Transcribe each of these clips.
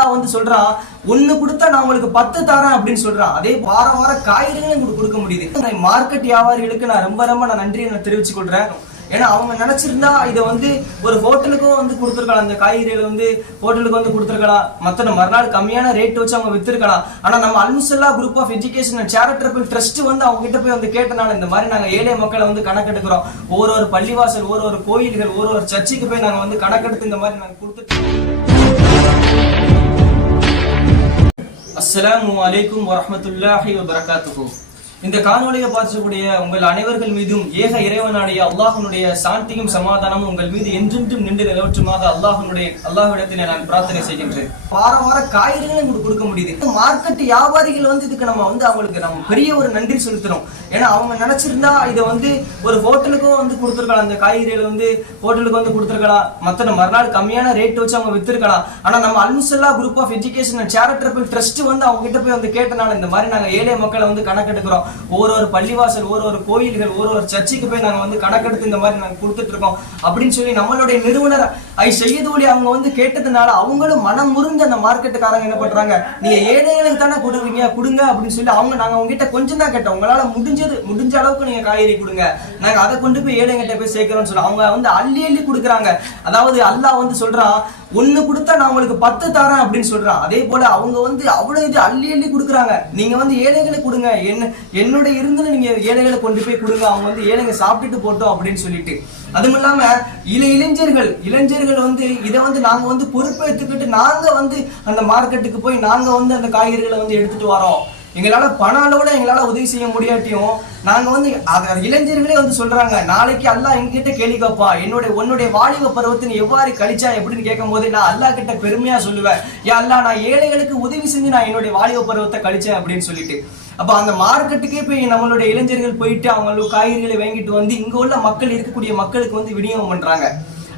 அல்லாஹ் வந்து சொல்றான், ஒண்ணு கொடுத்தா நான் உங்களுக்கு 10 தரேன் அப்படின்னு சொல்றான். அதே வார வார காய்கறிகளும் உங்களுக்கு கொடுக்க முடியுது. மார்க்கெட் வியாபாரிகளுக்கு நான் ரொம்ப நன்றியை நான் தெரிவிச்சுக் கொள்றேன். ஏன்னா அவங்க நினைச்சிருந்தா இதை வந்து ஒரு ஹோட்டலுக்கும் வந்து கொடுத்துருக்கலாம், அந்த காய்கறிகளை வந்து ஹோட்டலுக்கு வந்து கொடுத்துருக்கலாம், மற்ற மறுநாள் கம்மியான ரேட் வச்சு அவங்க வித்துருக்கலாம். ஆனா நம்ம Almusalla group of education and charitable trust வந்து அவங்க கிட்ட போய் வந்து கேட்டனால இந்த மாதிரி நாங்க ஏழை மக்களை வந்து கணக்கெடுக்கிறோம், ஒரு பள்ளிவாசல், ஒரு கோயில்கள், ஒரு சர்ச்சுக்கு போய் நாங்க வந்து கணக்கெடுத்து இந்த மாதிரி நாங்க கொடுத்துட்டு. அஸ்ஸலாமு அலைக்கும் வரஹ்மத்துல்லாஹி வபரகாத்துஹு. இந்த காணொலியை பார்க்கக்கூடிய உங்கள் அனைவர்கள் மீதும் ஏக இறைவனுடைய அல்லாஹ்வுடைய சாந்தியும் சமாதானமும் உங்கள் மீது என்றென்றும் நின்று நிலவற்றுமாக அல்லாஹ்விடத்தில் நான் பிரார்த்தனை செய்கின்றேன். வார வார காய்கறிகளும் உங்களுக்கு கொடுக்க முடியுது. மார்க்கெட் வியாபாரிகள் வந்து இதுக்கு நம்ம வந்து அவங்களுக்கு நம்ம பெரிய ஒரு நன்றி செலுத்துறோம். ஏன்னா அவங்க நினைச்சிருந்தா இதை வந்து ஒரு ஹோட்டலுக்கும் வந்து கொடுத்துருக்கலாம், அந்த காய்கறிகளை வந்து ஹோட்டலுக்கு வந்து கொடுத்துருக்கலாம், மற்ற மறுநாள் கம்மியான ரேட் வச்சு அவங்க வித்துருக்கலாம். ஆனா நம்ம Almusalla group of education and charitable trust வந்து அவங்க கிட்ட போய் வந்து கேட்டனால இந்த மாதிரி நாங்க ஏழை மக்களை வந்து கணக்கெடுக்கிறோம், ஒரு பள்ளிவாசல், ஒரு கோயில்கள், ஒரு சர்ச்சுக்கு போய் நாங்க வந்து கணக்கெடுத்து இந்த மாதிரி நாங்க கொடுத்துட்டு இருக்கோம் அப்படின்னு சொல்லி நம்மளுடைய நிறுவனர் செய்யதோழி அவங்க வந்து கேட்டதுனால அவங்களும் மனம் முறிஞ்ச அந்த மார்க்கெட்டுக்காரங்க என்ன பண்றாங்க, நீங்க ஏழைகளுக்கு தானே கொடுக்குறீங்க, கொடுங்க அப்படின்னு சொல்லி நாங்க அவங்க கிட்ட கொஞ்சம் தான் கேட்டோம், உங்களால முடிஞ்ச அளவுக்கு நீங்க காய்கறி கொடுங்க, நாங்க அதை கொண்டு போய் ஏழைங்கிட்ட போய் சேர்க்கிறோம்னு சொல்லி அவங்க வந்து அள்ளி கொடுக்குறாங்க. அதாவது அல்லாஹ் வந்து சொல்றான், ஒண்ணு கொடுத்தா நான் உங்களுக்கு 10 தரேன் அப்படின்னு சொல்றான். அதே போல அவங்க வந்து அவ்வளவு இது அள்ளி கொடுக்குறாங்க. நீங்க வந்து ஏழைகளுக்கு கொடுங்க, என்னுடைய இருந்து நீங்க ஏழைகளை கொண்டு போய் கொடுங்க, அவங்க வந்து ஏழைங்க சாப்பிட்டுட்டு போட்டோம் அப்படின்னு சொல்லிட்டு. அதுவும் இல்லாம இளைஞர்கள் வந்து இதை வந்து நாங்க வந்து பொறுப்பேற்றுக்கிட்டு நாங்க வந்து அந்த மார்க்கெட்டுக்கு போய் நாங்க வந்து அந்த காய்கறிகளை வந்து எடுத்துட்டு வரோம். எங்களால பண அளவுல எங்களால உதவி செய்ய முடியாட்டியும் நாங்க வந்து இளைஞர்களே வந்து சொல்றாங்க, நாளைக்கு அல்லாஹ் எங்ககிட்ட கேள்வி கேப்பா, உன்னுடைய வாலிப பருவத்தின் எவ்வாறு கழிச்சா எப்படின்னு கேட்கும் போது நான் அல்லாஹ் கிட்ட பெருமையா சொல்லுவேன், யா அல்லாஹ் நான் ஏழைகளுக்கு உதவி செஞ்சு நான் என்னுடைய வாலிப பருவத்தை கழிச்சேன் அப்படின்னு சொல்லிட்டு. அப்ப அந்த மார்க்கெட்டுக்கே போய் நம்மளுடைய இளைஞர்கள் போயிட்டு அவங்களுக்கு காய்கறிகளை வாங்கிட்டு வந்து இங்க உள்ள மக்கள் இருக்கக்கூடிய மக்களுக்கு வந்து விநியோகம் பண்றாங்க.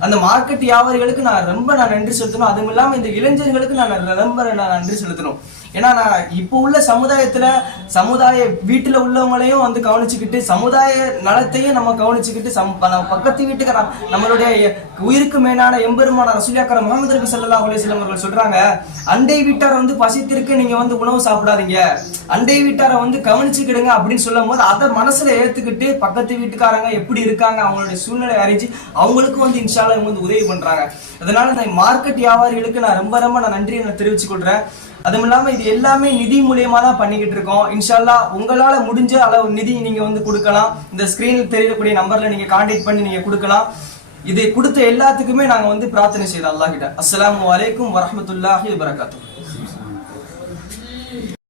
அந்த மார்க்கெட் வியாபாரிகளுக்கு நான் ரொம்ப நன்றி செலுத்தணும். அதுவும் இல்லாம இந்த இளைஞர்களுக்கு நான் ரொம்ப நன்றி செலுத்தணும். ஏன்னா நான் இப்போ உள்ள சமுதாய வீட்டுல உள்ளவங்களையும் வந்து கவனிச்சுக்கிட்டு சமுதாய நலத்தையும் நம்ம கவனிச்சுக்கிட்டு பக்கத்து வீட்டுக்கு நம்மளுடைய உயிருக்கு மேலான எம்பெருமான ரசூலுல்லாஹ் முஹம்மது நபி ஸல்லல்லாஹு அலைஹி வஸல்லம் அவர்கள் சொல்றாங்க, அண்டை வீட்டாரை வந்து பசித்திருக்கு நீங்க வந்து உணவு சாப்பிடாதீங்க, அண்டை வீட்டாரை வந்து கவனிச்சுக்கிடுங்க அப்படின்னு சொல்லும் போது அதை மனசுல ஏத்துக்கிட்டு பக்கத்து வீட்டுக்காரங்க எப்படி இருக்காங்க அவங்களுடைய சூழ்நிலை அறிஞ்சு அவங்களுக்கு வந்து இன்ஷா அல்லாஹ் வந்து உதவி பண்றாங்க. அதனால இந்த மார்க்கெட் வியாபாரிகளுக்கு நான் ரொம்ப நன்றியை நான் தெரிவிச்சுக் கொள்றேன். அதுவும் இல்லாம இது எல்லாமே நிதி மூலியமா தான் பண்ணிக்கிட்டு இருக்கோம். இன்ஷா அல்லாஹ் உங்களால முடிஞ்ச அளவு நிதி நீங்க வந்து கொடுக்கலாம். இந்த ஸ்கிரீனில் தெரியக்கூடிய நம்பர்ல நீங்க கான்டாக்ட் பண்ணி நீங்க கொடுக்கலாம். இதை கொடுத்த எல்லாத்துக்குமே நாங்க வந்து பிரார்த்தனை செய்யறோம் அல்லாஹ் கிட்ட. அஸ்ஸலாமு அலைக்கும் வரஹ்மத்துல்லாஹி வபரகாத்துஹு.